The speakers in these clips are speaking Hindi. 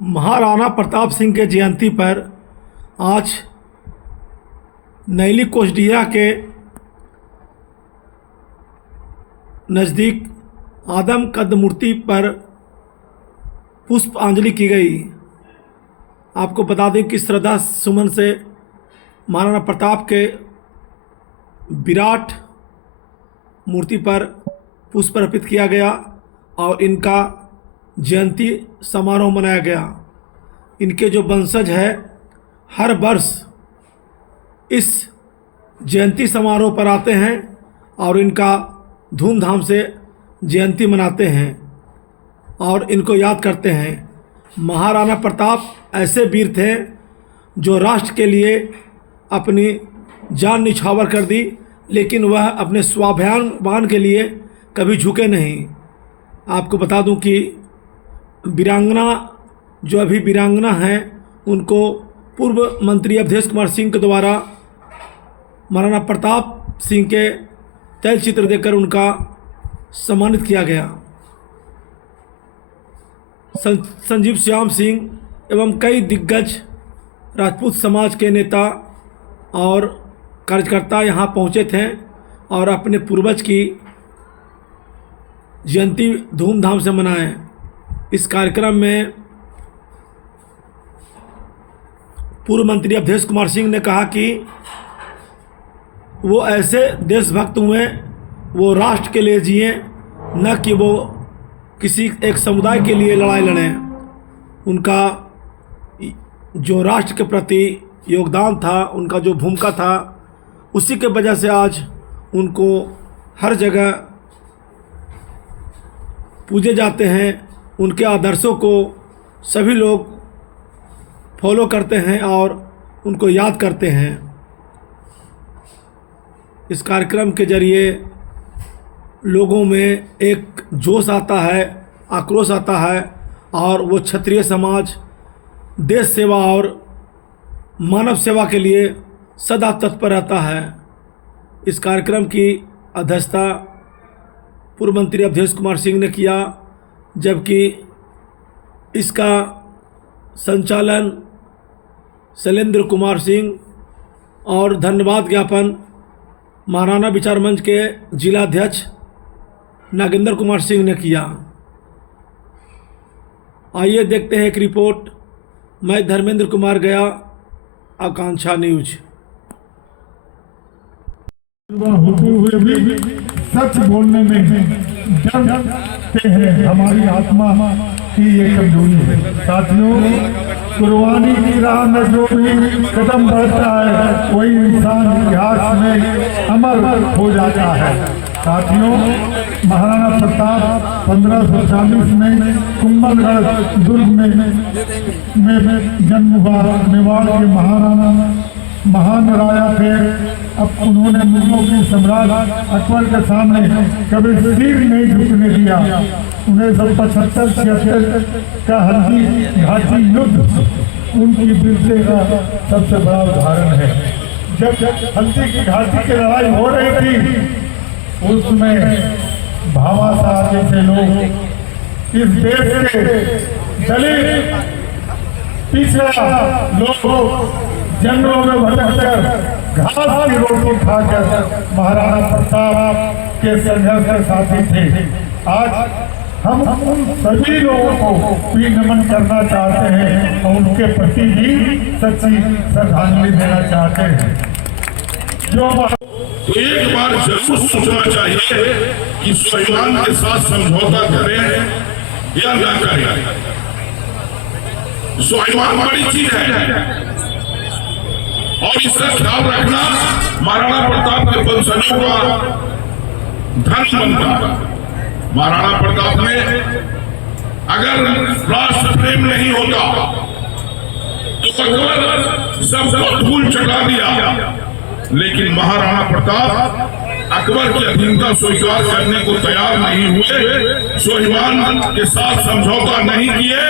महाराणा प्रताप सिंह के जयंती पर आज नैली कोसडिया के नज़दीक आदम कद मूर्ति पर पुष्पांजलि की गई। आपको बता दें कि श्रद्धा सुमन से महाराणा प्रताप के विराट मूर्ति पर पुष्प अर्पित किया गया और इनका जयंती समारोह मनाया गया। इनके जो वंशज है हर वर्ष इस जयंती समारोह पर आते हैं और इनका धूमधाम से जयंती मनाते हैं और इनको याद करते हैं। महाराणा प्रताप ऐसे वीर थे जो राष्ट्र के लिए अपनी जान निछावर कर दी, लेकिन वह अपने स्वाभिमान के लिए कभी झुके नहीं। आपको बता दूं कि वीरांगना जो अभी वीरांगना हैं उनको पूर्व मंत्री अवधेश कुमार सिंह के द्वारा महाराणा प्रताप सिंह के तैलचित्र देकर उनका सम्मानित किया गया। संजीव श्याम सिंह एवं कई दिग्गज राजपूत समाज के नेता और कार्यकर्ता यहाँ पहुँचे थे और अपने पूर्वज की जयंती धूमधाम से मनाएं। इस कार्यक्रम में पूर्व मंत्री अवधेश कुमार सिंह ने कहा कि वो ऐसे देशभक्त हुए, वो राष्ट्र के लिए जिए, न कि वो किसी एक समुदाय के लिए लड़ाई लड़ें। उनका जो राष्ट्र के प्रति योगदान था, उनका जो भूमिका था, उसी के वजह से आज उनको हर जगह पूजे जाते हैं। उनके आदर्शों को सभी लोग फॉलो करते हैं और उनको याद करते हैं। इस कार्यक्रम के जरिए लोगों में एक जोश आता है, आक्रोश आता है और वो क्षत्रिय समाज देश सेवा और मानव सेवा के लिए सदा तत्पर रहता है। इस कार्यक्रम की अध्यक्षता पूर्व मंत्री अवधेश कुमार सिंह ने किया, जबकि इसका संचालन शैलेंद्र कुमार सिंह और धन्यवाद ज्ञापन महाराणा विचार मंच के जिलाध्यक्ष नागेंद्र कुमार सिंह ने किया। आइए देखते हैं एक रिपोर्ट। मैं धर्मेंद्र कुमार गया, आकांक्षा न्यूज। होते हुए भी सच बोलने में डरते हैं, हमारी आत्मा की ये कमजोरी है। साथियों, कुर्बानी की राह में जो भी कदम बढ़ता है वही इंसान इतिहास में अमर हो जाता है। साथियों, महाराणा प्रताप 1540 में कुंभलगढ़ दुर्ग में जन्म हुआ। मेवाड़ के महाराणा महान राजा थे। अब उन्होंने मुगलों की सम्राट अकबर के सामने कभी सिर नहीं झुकने दिया। 1975-76 का हल्दी घाटी युद्ध उनकी वीरता का सबसे बड़ा उदाहरण है। जब हल्दी की घाटी की लड़ाई हो रही थी, उसमें भामाशाह जैसे लोग, इस देश के दलित पिछड़ा लोग जंगलों में भटककर घास की रोटी खाकर महाराणा प्रताप के संघर्ष के साथी थे। आज हम उन सभी लोगों को भी नमन करना चाहते हैं और उनके प्रति भी सच्ची श्रद्धांजलि देना चाहते हैं। तो एक बार जरूर सोचना चाहिए कि स्वाभिमान के साथ समझौता करें या न करें। स्वाभिमान बड़ी चीज है और इसका ख्याल रखना महाराणा प्रताप के वंशजों का धर्म बनता। महाराणा प्रताप ने अगर राष्ट्र प्रेम नहीं होता तो अकबर सबको धूल चढ़ा दिया, लेकिन महाराणा प्रताप अकबर की अधीनता स्वीकार करने को तैयार नहीं हुए, स्वाभिमान के साथ समझौता नहीं किए,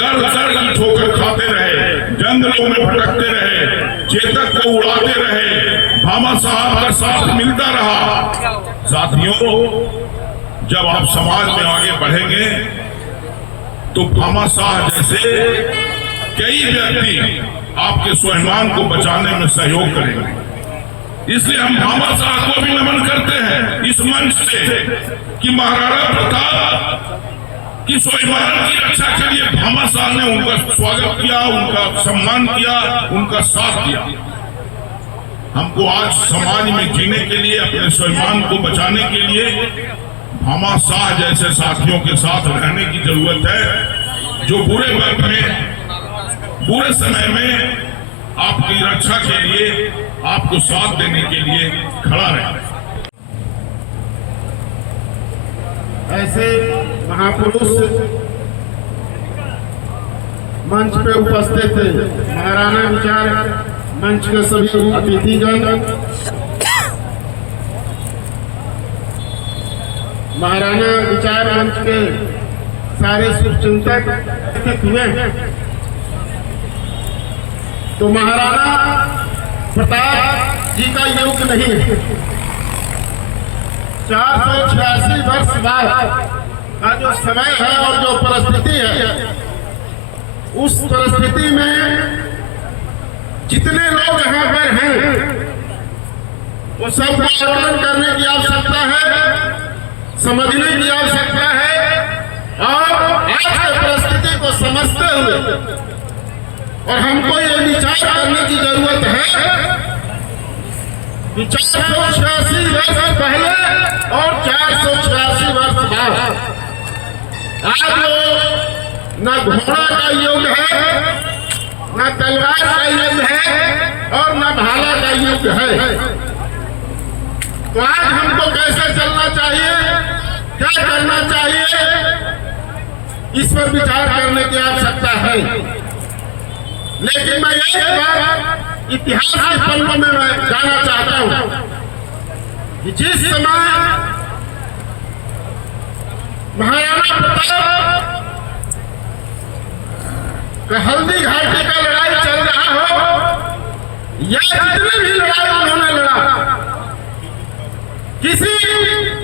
दर दर की ठोकर खाते रहे, जंगलों में भटकते रहे, चेतक को उड़ाते रहे, भामाशाह का साथ मिलता रहा। साथियों, जब आप समाज में आगे बढ़ेंगे तो भामाशाह जैसे कई व्यक्ति आपके स्वाभिमान को बचाने में सहयोग करेंगे। इसलिए हम भामाशाह को भी नमन करते हैं इस मंच से कि महाराणा प्रताप की स्वाभिमान की रक्षा के लिए भामाशाह ने उनका स्वागत किया, उनका सम्मान किया, उनका साथ दिया। हमको आज समाज में जीने के लिए, अपने स्वाभिमान को बचाने के लिए भामाशाह जैसे साथियों के साथ रहने की जरूरत है, जो बुरे वक्त में, बुरे समय में आपकी रक्षा के लिए, आपको साथ देने के लिए खड़ा रहे। ऐसे महापुरुष मंच पे उपस्थित महाराणा विचार मंच के सभी अतिथिगण, महाराणा विचार मंच के सारे शुभचिंतक उपस्थित हुए हैं। तो महाराणा प्रताप जी का योग नहीं है, 486 वर्ष बाद का जो समय है और जो परिस्थिति है, उस परिस्थिति में जितने लोग यहाँ पर हैं वो सब आकलन करने की आवश्यकता है, समझने की आवश्यकता है और आज की परिस्थिति को समझते हुए और हमको ये विचार करने की जरूरत है कि 486 वर्ष पहले और 486 वर्ष बाद आज न घोड़ा का युग है, न तलवार का युग है और न भाला का युग है। तो आज हमको कैसे चलना चाहिए, क्या करना चाहिए, इस पर विचार करने की आवश्यकता है। लेकिन मैं एक बार इतिहास के पन्नों में मैं जाना चाहता हूं कि जिस समय महाराणा प्रताप का हल्दी घाटी का लड़ाई चल रहा हो या जितनी भी लड़ाई उन्होंने लड़ा, किसी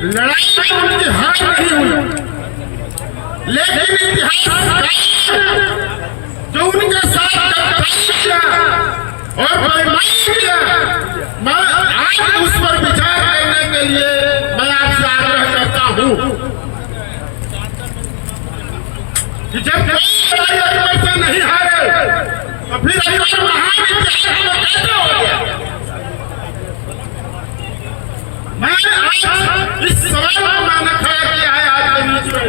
लड़ाई में उनकी हार नहीं हुई, लेकिन इतिहास जो उनके साथ किया और बेईमानी किया, मैं आज उस पर विचार करने के लिए मैं आपसे आग्रह करता हूं कि जब कोई अकबर से नहीं हारे तो फिर अकबर महान इतिहास में कैसे हो गया। मैं आज इस सवाल को मैंने खड़ा किया है आज के बीच में,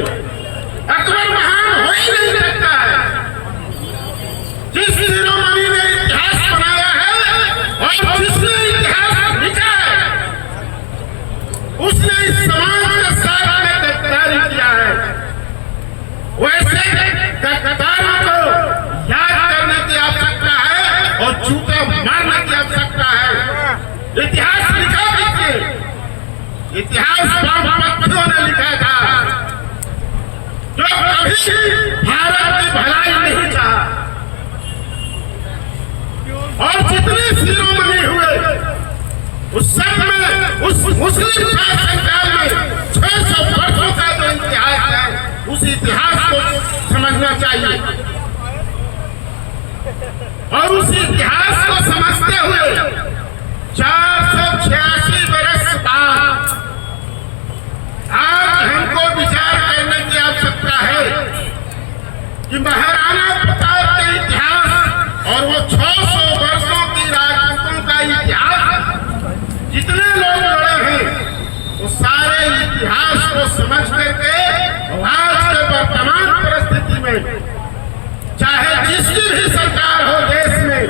अकबर महान हो ही नहीं सकता है। जिस शिरोमणि ने इतिहास बनाया है और जिसने इतिहास लिखा है, उसने इस समाज के साथ में गद्दारी किया है। वैसे गद्दारों को याद करने की आवश्यकता है और जूता मारने की आवश्यकता है। इतिहास लिखा किसने? इतिहास वामपंथियों ने लिखा था, जो कभी भारत की भलाई नहीं चाहा और जितने शिरोमणि हुए उस सब में, उस मुस्लिम शासनकाल में 600 वर्षों का जो इतिहास है, उस इतिहास को समझना चाहिए और उस इतिहास को समझते हुए 486 वर्ष बाद आज हमको विचार करने की आवश्यकता है कि महाराणा प्रताप के इतिहास और वो 600 वर्षों की राजपूतों का इतिहास, जितने लोग लड़े हैं वो सारे इतिहास को समझ करके आज के वर्तमान परिस्थिति में चाहे जिसकी भी सरकार हो देश में,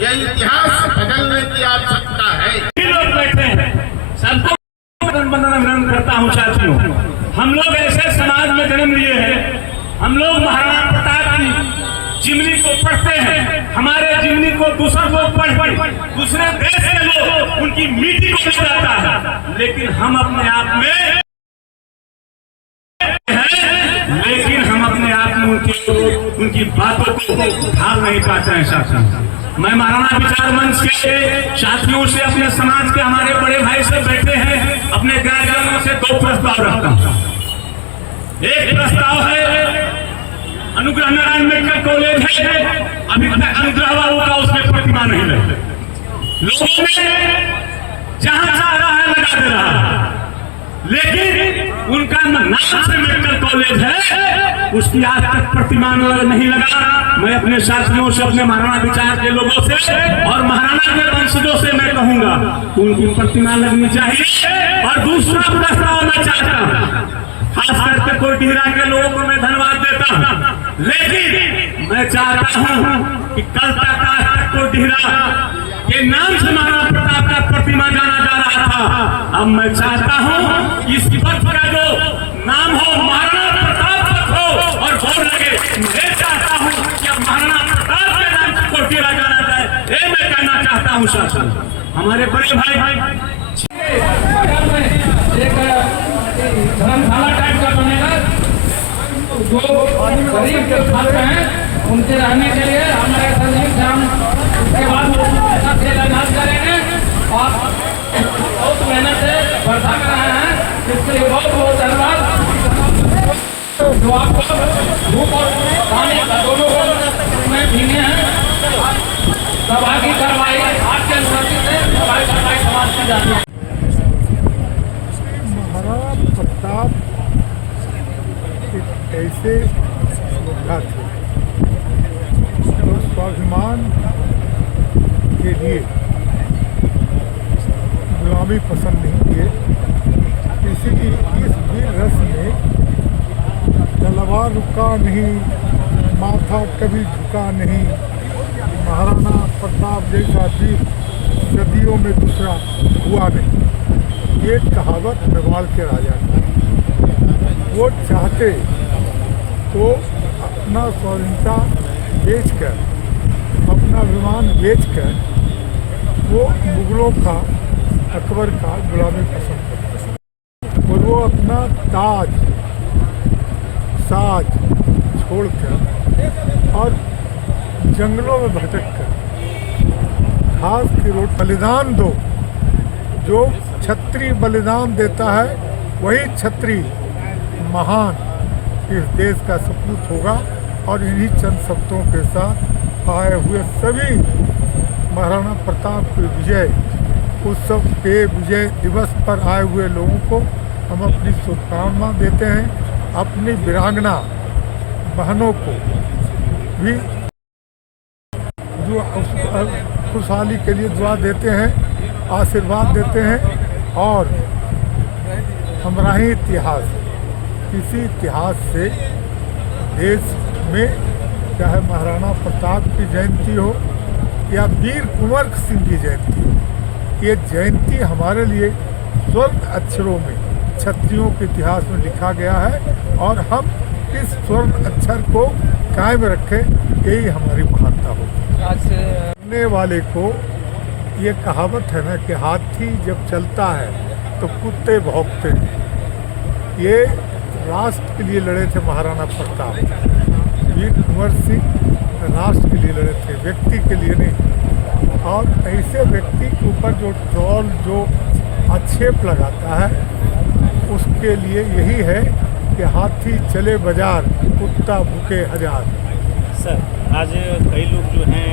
यह इतिहास बदलने की आवश्यकता है। लोग बैठे हैं, सबको विनम्र करता हूँ साथियों, हम लोग ऐसे समाज में जन्म लिए हैं, हम लोग महाराणा प्रताप की जीवनी को पढ़ते हैं, हमारे जीवनी को दूसरे लोग पढ़ दूसरे देश के लोग उनकी मीठी को जाता है, लेकिन हम अपने आप में हैं, लेकिन हम अपने आप में उनकी बातों को ढाल नहीं पाते हैं साथियों। मैं महाराणा विचार मंच के साथियों से, अपने समाज के हमारे बड़े भाई से बैठे हैं, अपने गार्जियनों से 2 प्रस्ताव रखता हूं। एक प्रस्ताव है अनुग्रह नारायण मेडिकल कॉलेज है, अभी तक अनुग्रह बाबू का उसमें प्रतिमा नहीं लगी। लोगों ने जहां चाह रहा है लगा दे रहा है, लेकिन उनका नाम से मेडिकल कॉलेज है, उसकी आज तक प्रतिमा नहीं लगा। मैं अपने साथियों से, अपने महाराणा विचार के लोगों से और महाराणा के वंशजों से मैं कहूंगा कि उनकी प्रतिमा लगनी चाहिए। और दूसरा प्रस्ताव मैं चाहता हूं, खास करके कोटिहीरा के लोगों को मैं धन्यवाद देता हूं, लेकिन मैं चाहता हूं कि कल तक कोटिहीरा के नाम से महाराणा प्रताप का प्रतिमा जाना जा रहा था, अब मैं चाहता हूं इस वक्त का जो नाम हो महाराणा प्रताप हो और बोल लगे। मैं चाहता हूं कि अब महाराणा प्रताप के नाम से कोटिहीरा जाना जाए, ये मैं कहना चाहता हूं। शासन हमारे बड़े भाई धर्मशाला टाइप का बनेगा, जो गरीब के छात्र हैं उनके रहने के लिए हमारे संजीव से हम उसके बाद सबसे इलाज करेंगे और बहुत मेहनत से वर्षा कर रहे हैं, इसके लिए बहुत बहुत धन्यवाद। जो आपको धूप और पानी दोनों में भीगे हैं, सभा की कार्रवाई आपके अनुमति से सभा की कार्रवाई समाप्त की जाती है। महाराणा प्रताप एक ऐसे योद्धा थे जो स्वाभिमान के लिए गुलामी पसंद नहीं किए। इसीलिए इस वीर रस में तलवार रुका नहीं, माथा कभी झुका नहीं। महाराणा प्रताप जैसा वीर सदियों में दूसरा हुआ नहीं। ये कहावत मेवाड़ के राजा का, वो चाहते तो अपना स्वाधीनता बेचकर, अपना विमान बेचकर वो मुगलों का, अकबर का गुलामी पसंद करते, और वो अपना ताज साज छोड़कर और जंगलों में भटक कर घास की रोटी बलिदान दो। जो छत्री बलिदान देता है वही छत्री महान इस देश का सपूत होगा। और इन्हीं चंद शब्दों के साथ आए हुए सभी महाराणा प्रताप की विजय उत्सव के विजय दिवस पर आए हुए लोगों को हम अपनी शुभकामना देते हैं। अपनी वीरांगना बहनों को भी जो खुशहाली के लिए दुआ देते हैं, आशीर्वाद देते हैं। और हमारा ही इतिहास, इसी इतिहास से देश में चाहे महाराणा प्रताप की जयंती हो या वीर कुंवर सिंह की जयंती हो, ये जयंती हमारे लिए स्वर्ण अक्षरों में क्षत्रियों के इतिहास में लिखा गया है। और हम इस स्वर्ण अक्षर को कायम रखें, यही हमारी महानता हो। करने वाले को ये कहावत है ना कि हाथी जब चलता है तो कुत्ते भौंकते हैं। ये राष्ट्र के लिए लड़े थे महाराणा प्रताप। वीर कुंवर सिंह राष्ट्र के लिए लड़े थे, व्यक्ति के लिए नहीं। और ऐसे व्यक्ति के ऊपर जो ट्रोल, जो आक्षेप लगाता है, उसके लिए यही है कि हाथी चले बाजार, कुत्ता भूखे हजार। सर, आज कई लोग जो हैं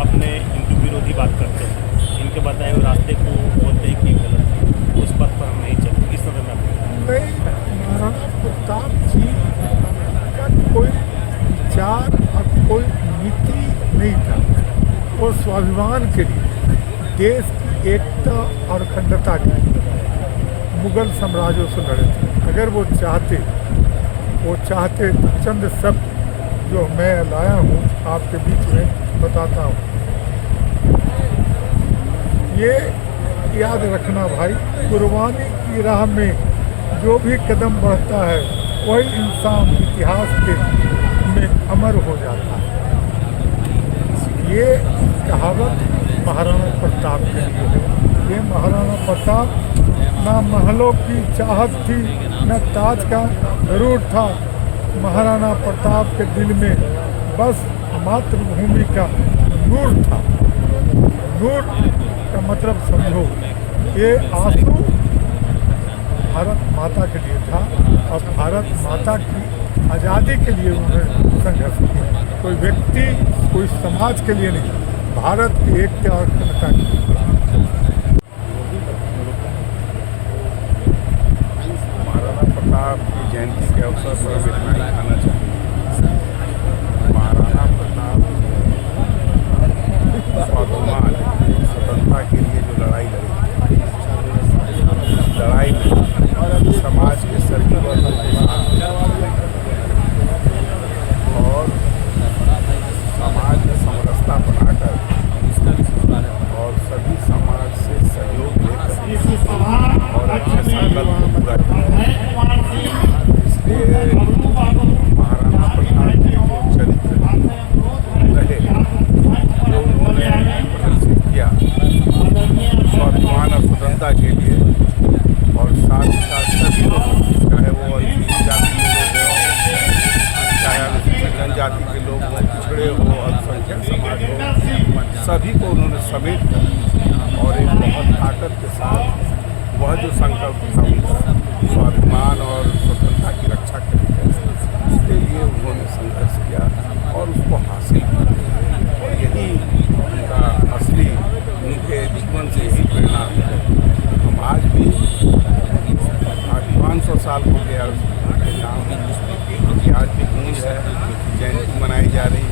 अपने हिंदू विरोधी बात करते हैं, इनके बताए हुए रास्ते को बोलते हैं कि गलत है, उस पथ पर हम नहीं चलते। इस तरह में महाराणा प्रताप जी का कोई विचार और कोई नीति नहीं था। और स्वाभिमान के लिए, देश की एकता और अखंडता के लिए मुगल साम्राज्यों से लड़े थे। अगर वो चाहते तो चंद शब्द जो मैं लाया हूँ आपके बीच में बताता हूँ। ये याद रखना भाई, कुर्बानी की राह में जो भी कदम बढ़ता है वही इंसान इतिहास के में अमर हो जाता है। ये कहावत महाराणा प्रताप के लिए है। ये महाराणा प्रताप ना महलों की चाहत थी, न ताज का जरूर था। महाराणा प्रताप के दिल में बस मातृभूमि का नूर था। नूर का मतलब समझो, ये आंसू भारत माता के लिए था और भारत माता की आज़ादी के लिए उन्होंने संघर्ष किया। कोई व्यक्ति, कोई समाज के लिए नहीं, भारत की एकता और अखंडता के लिए। महाराणा प्रताप की जयंती के अवसर पर मिठाई खाना चाहिए। महाराणा प्रताप स्वाभिमान स्वतंत्रता के लिए जो लड़ाई लड़ी, लड़ाई में समाज के सभी वर्गों के साथ और समाज में समरसता बनाकर और सभी समाज से सहयोग लेकर और अच्छे संकल्प को पूरा किया। इसलिए महाराणा प्रताप के जो चरित्र रहे, जो उन्होंने प्रदर्शित किया स्वाभिमान और स्वतंत्रता के लिए, और साथ ही साथ सभी लोग, चाहे वो अनुसूचित जाति के लोग हों, चाहे अनुसूचित जनजाति के लोग हों, पिछड़े हो, अल्पसंख्यक समाज हो, सभी को उन्होंने समेट कर और एक बहुत ताकत के साथ वह जो संकल्प था उनका स्वाभिमान और स्वतंत्रता की रक्षा करेंगे, उसके लिए उन्होंने संघर्ष किया और उसको हासिल किया। और यही उनका असली, उनके जीवन से ही प्रेरणा है। हम आज भी 500 साल हो गया उनके नाम, आज भी गूंज है, जयंती मनाई जा रही है।